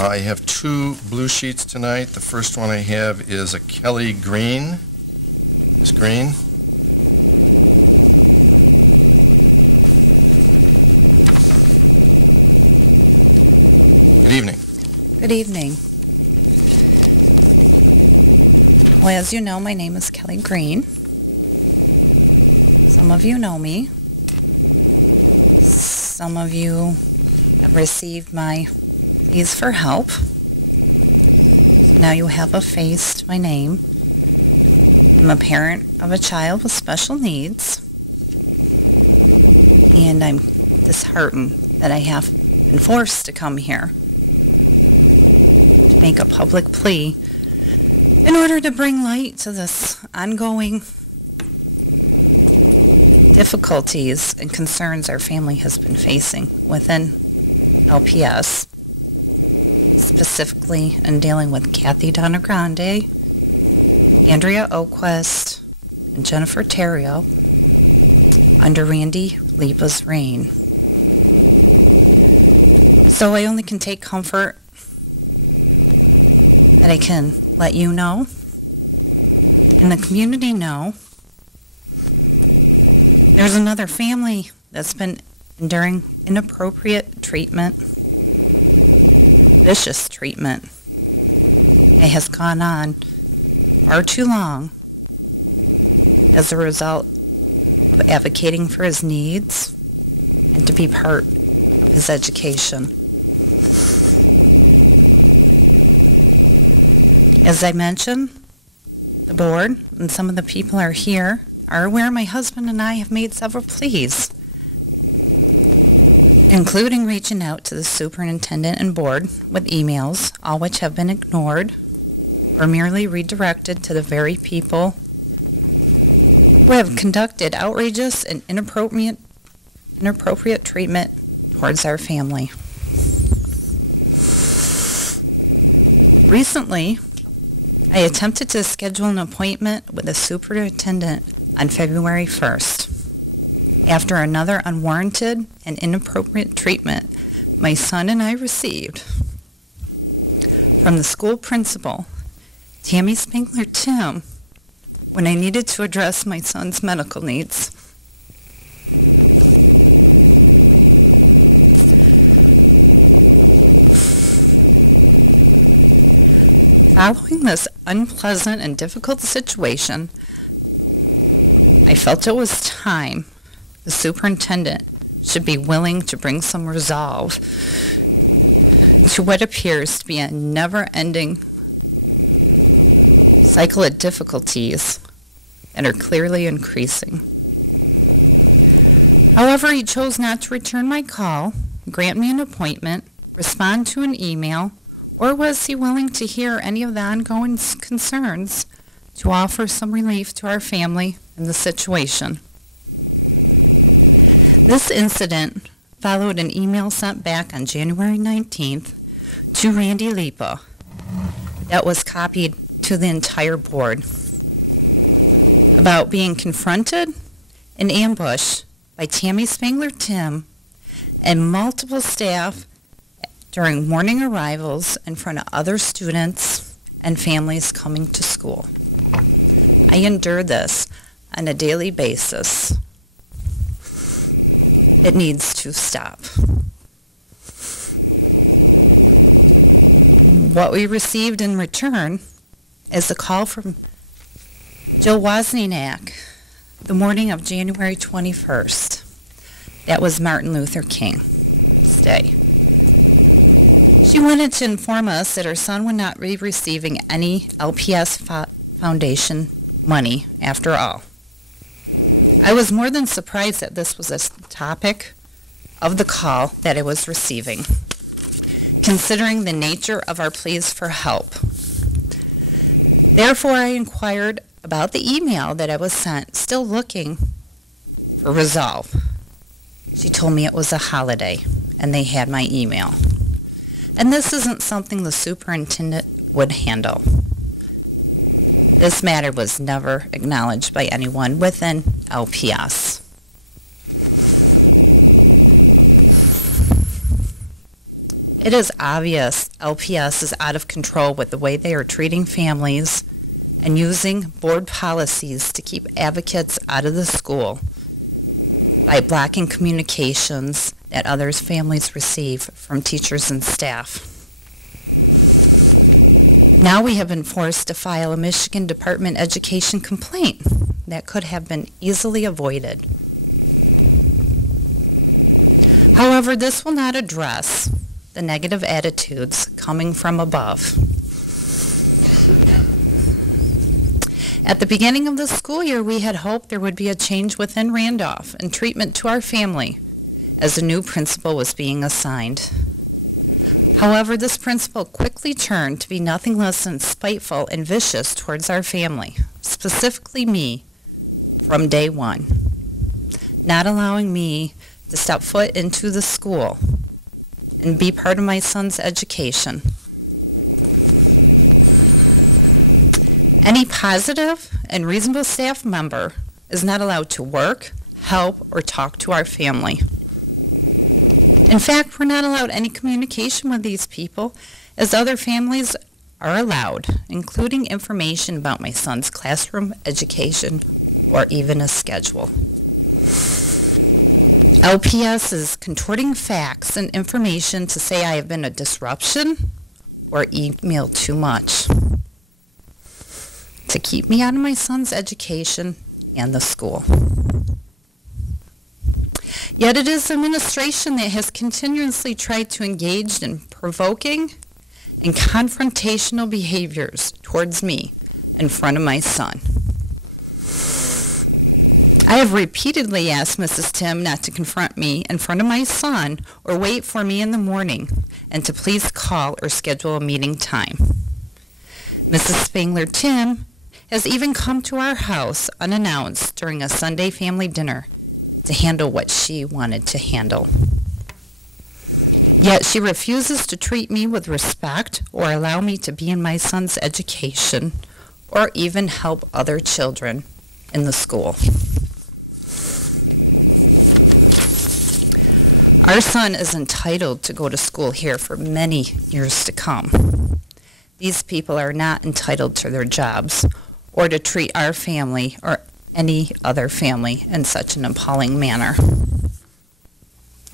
I have two blue sheets tonight. The first one I have is a Kelly Green. Ms. Green. Good evening. Good evening. Well, as you know, my name is Kelly Green. Some of you know me. Some of you have received my pleas for help. So now you have a face to my name. I'm a parent of a child with special needs. And I'm disheartened that I have been forced to come here to make a public plea in order to bring light to this ongoing difficulties and concerns our family has been facing within LPS, specifically in dealing with Kathy Donagrande, Andrea Oquist, and Jennifer Terrio under Randy Lipa's reign. So I only can take comfort that I can let you know and the community know there's another family that's been enduring inappropriate treatment, vicious treatment. It has gone on far too long as a result of advocating for his needs and to be part of his education. As I mentioned, the board and some of the people are here are aware my husband and I have made several pleas, including reaching out to the superintendent and board with emails, all which have been ignored or merely redirected to the very people who have conducted outrageous and inappropriate treatment towards our family. Recently, I attempted to schedule an appointment with the superintendent on February 1st. After another unwarranted and inappropriate treatment my son and I received from the school principal, Tammy Spangler-Tim, when I needed to address my son's medical needs. Following this unpleasant and difficult situation, I felt it was time the superintendent should be willing to bring some resolve to what appears to be a never-ending cycle of difficulties that are clearly increasing. However, he chose not to return my call, grant me an appointment, respond to an email, or was he willing to hear any of the ongoing concerns to offer some relief to our family in the situation. This incident followed an email sent back on January 19th to Randy Lipa that was copied to the entire board about being confronted and ambushed by Tammy Spangler-Tim and multiple staff during morning arrivals in front of other students and families coming to school. I endure this on a daily basis. It needs to stop. What we received in return is a call from Jill Wozniak the morning of January 21st. That was Martin Luther King's Day. She wanted to inform us that her son would not be receiving any LPS Foundation money after all. I was more than surprised that this was a topic of the call that I was receiving, considering the nature of our pleas for help. Therefore, I inquired about the email that I was sent, still looking for resolve. She told me it was a holiday, and they had my email. And this isn't something the superintendent would handle. This matter was never acknowledged by anyone within LPS. It is obvious LPS is out of control with the way they are treating families and using board policies to keep advocates out of the school by blocking communications that others' families receive from teachers and staff. Now we have been forced to file a Michigan Department of Education complaint that could have been easily avoided. However, this will not address the negative attitudes coming from above. At the beginning of the school year, we had hoped there would be a change within Randolph and treatment to our family as a new principal was being assigned. However, this principal quickly turned to be nothing less than spiteful and vicious towards our family, specifically me, from day one, not allowing me to step foot into the school and be part of my son's education. Any positive and reasonable staff member is not allowed to work, help, or talk to our family. In fact, we're not allowed any communication with these people, as other families are allowed, including information about my son's classroom education or even a schedule. LPS is contorting facts and information to say I have been a disruption or email too much to keep me out of my son's education and the school. Yet it is administration that has continuously tried to engage in provoking and confrontational behaviors towards me in front of my son. I have repeatedly asked Mrs. Tim not to confront me in front of my son or wait for me in the morning, and to please call or schedule a meeting time. Mrs. Spangler Tim has even come to our house unannounced during a Sunday family dinner to handle what she wanted to handle. Yet she refuses to treat me with respect or allow me to be in my son's education or even help other children in the school. Our son is entitled to go to school here for many years to come. These people are not entitled to their jobs or to treat our family or any other family in such an appalling manner.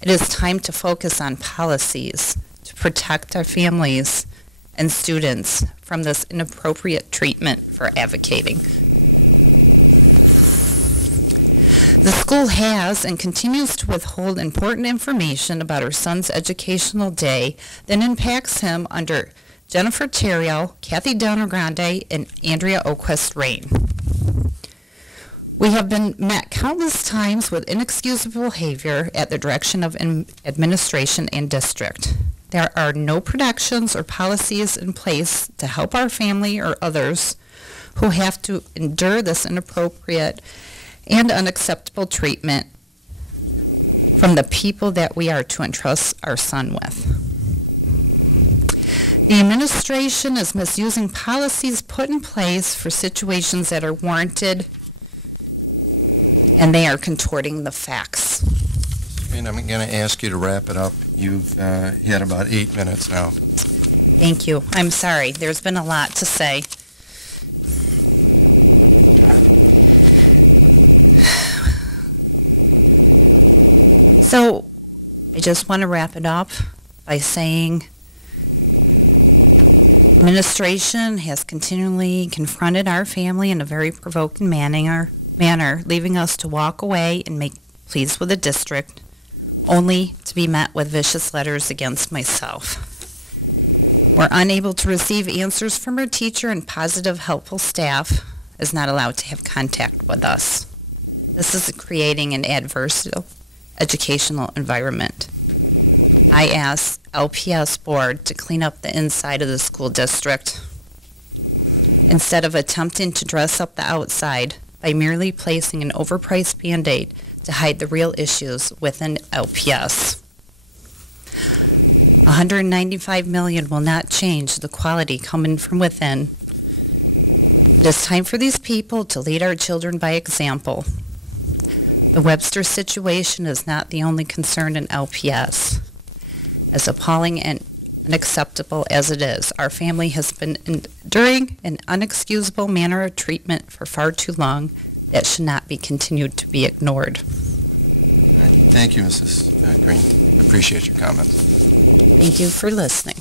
It is time to focus on policies to protect our families and students from this inappropriate treatment for advocating. The school has and continues to withhold important information about our son's educational day that impacts him under Jennifer Terriel, Kathy Donagrande, and Andrea Oquist-Rain. We have been met countless times with inexcusable behavior at the direction of administration and district. There are no protections or policies in place to help our family or others who have to endure this inappropriate and unacceptable treatment from the people that we are to entrust our son with. The administration is misusing policies put in place for situations that are warranted, and they are contorting the facts. And I'm going to ask you to wrap it up. You've had about 8 minutes now. Thank you. I'm sorry. There's been a lot to say. So I just want to wrap it up by saying administration has continually confronted our family in a very provoking manner, leaving us to walk away and make pleas with the district, only to be met with vicious letters against myself. We're unable to receive answers from our teacher, and positive, helpful staff is not allowed to have contact with us. This is creating an adverse educational environment. I ask LPS board to clean up the inside of the school district instead of attempting to dress up the outside by merely placing an overpriced Band-Aid to hide the real issues within LPS. $195 million will not change the quality coming from within. It is time for these people to lead our children by example. The Webster situation is not the only concern in LPS. As appalling and unacceptable as it is. Our family has been enduring an unexcusable manner of treatment for far too long that should not be continued to be ignored. Thank you, Mrs. Green. We appreciate your comments. Thank you for listening.